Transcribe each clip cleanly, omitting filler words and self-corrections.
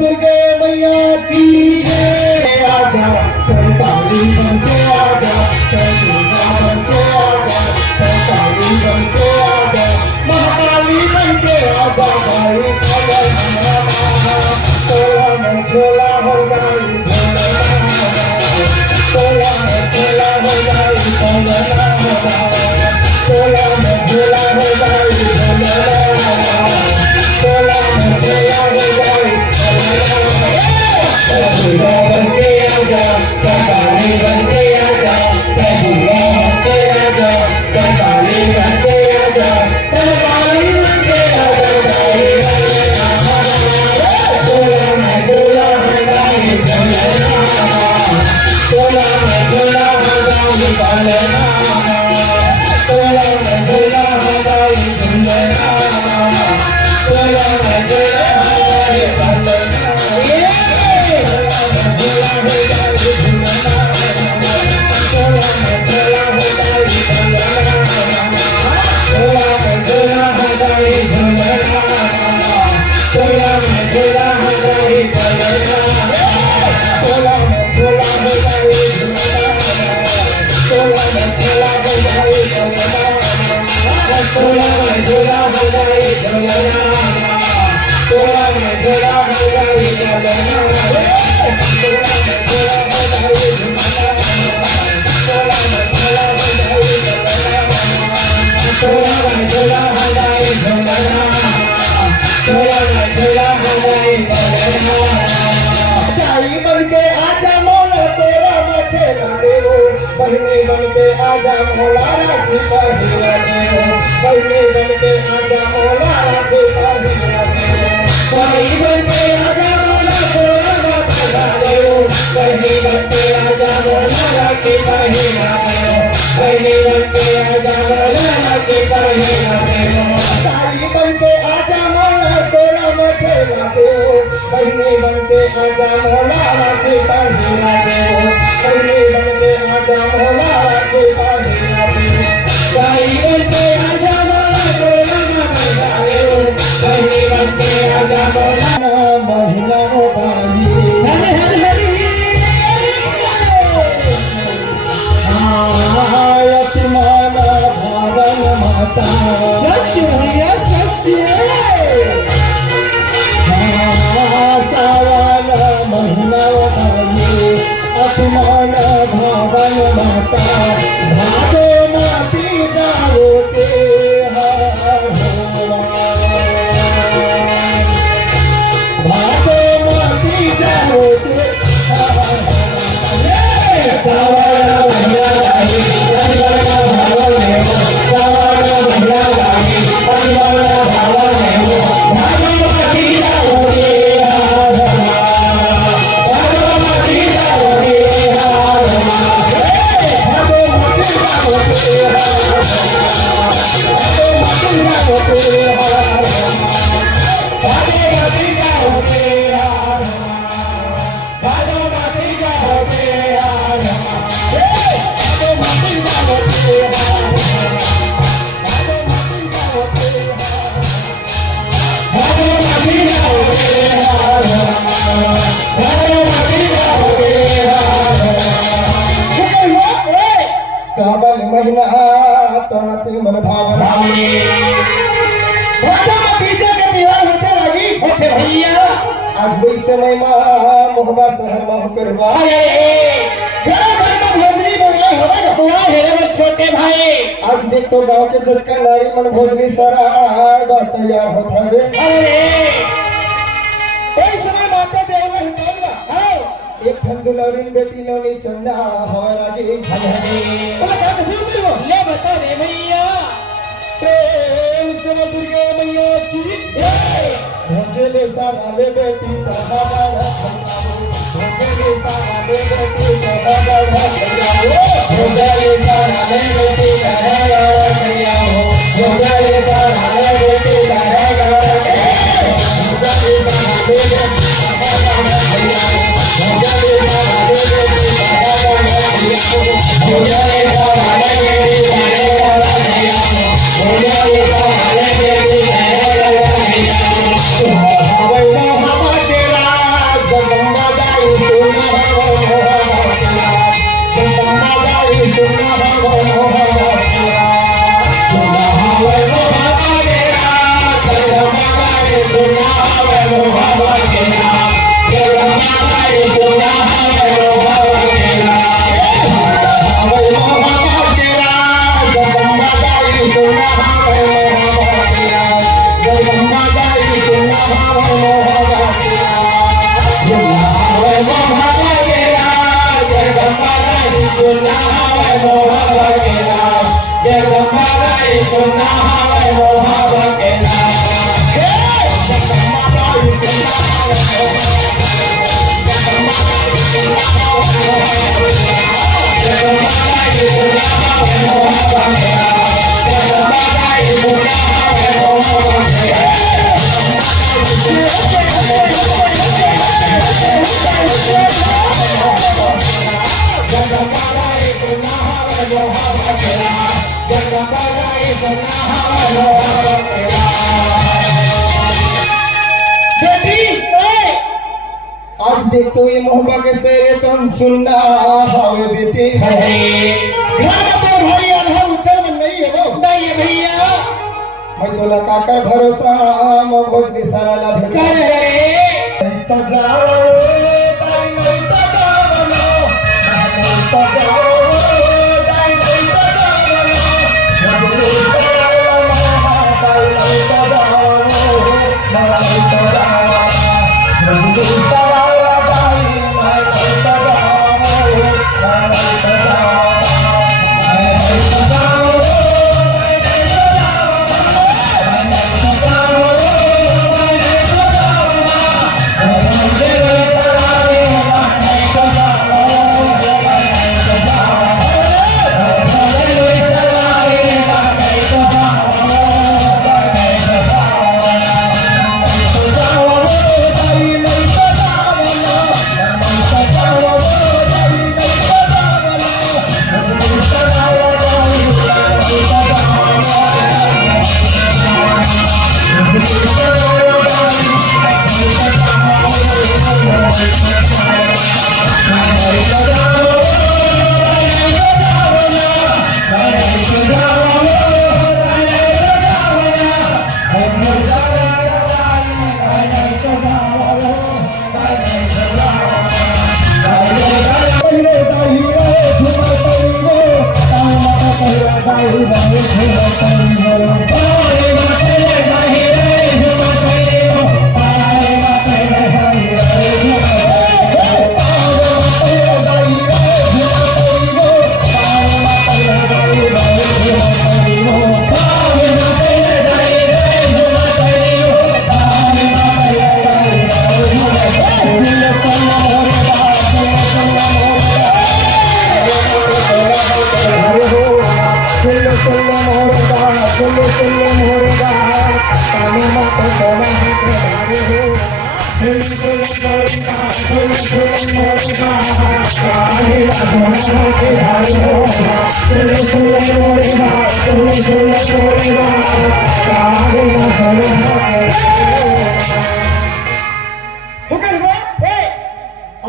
दुर्गे मैया की जय। आजा काली बनके आजा, दुर्गा बनके आजा, काली बनके आजा, महाकाली बनके आजा। भाई खबर हमारा तोला में झोला हो गई, तोला में झोला हो गई, तोला में झोला हो गई, तोला में झोला हो गई। दुर्गा बनके आजा, काली बनके आजा, दुर्गा बनके आजा, काली बनके आजा, काली बनके आजा। तोला में झोला हो गई, तोला में झोला हो गई, तोला में झोला हो गई, तोला में झोला हो गई। बनके आजा मोला तेरा माथे लागे हो, बहने बनके आजा मोला राखी बांधी लागे हो, बहने बनके आजा मोला राखी बांधी लागे हो। भाई बनके आजा मोला तेरा माथे लागे हो, बहने बनके आजा मोला राखी बांधी लागे हो, बहने बनके आजा मोला राखी बांधी लागे हो। भाई बनके आजा मोला तेरा माथे लागे हो, बहने बनके आजा मोला राखी बांधी लागे हो, बहने बनके आजा मोला राखी बांधी लागे हो। भाई बनके आजा मोला तेरा माथे लागे हो, बहने बनके सत्य भैया सत्य सावन महीना अपमान भावन माता भादो माती जाओते भादो माती जाओते सावन महीना तोड़ते मन भावना होते रही होते भैया आज वही समय में मोहबा शहर में होकर भोजनी बनाए हुआ है छोटे भाई आज देख तो गांव के झटका नारी मन भोजनी सारा तैयार होता है वही समय माता देव एक दुलौरी बेटी नौनी चंदा हमारा दी ले बता रे भैया प्रेम से दुर्गे मैया की भजले सारा ले बेटी भजले सारा ले बेटी भजले सारा ले बेटी आज देखते हुए मोहब्बा के से तन सुनना हावे बेटी है घर में तो भाई आधा उधर में नहीं है वो नहीं है भैया मैं तो लगा कर भरोसा मो भोज निसारा ला भेजा तो जाओ ताई नहीं तो जाओ तो जाओ ताई नहीं तो जाओ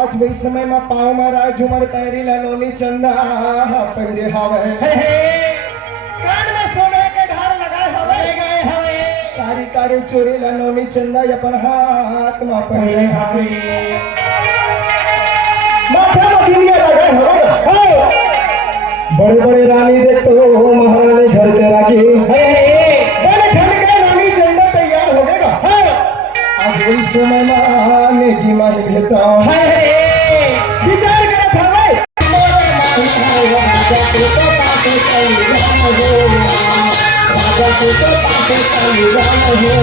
आज वही समय में पाँव मारा झूमर पैरी लोनी चंदा पहिरे हवे कान में सोने के ढाल लगाए हवे कारी कारी चोरी लोनी चंदा अपन हाथ में पहिरे हवे माथे में दिलिया लगाए हवे बड़े बड़े रानी देखते हो महारानी घर पे राखी बड़े घर के लोनी चंदा तैयार हो गएगा आज वही समय में मेगी माही भेता विचार करत हवे राजा के तो पासे चली राम हो राजा के तो पासे चली राम हो रे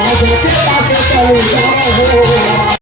राजा के पासे चली राम हो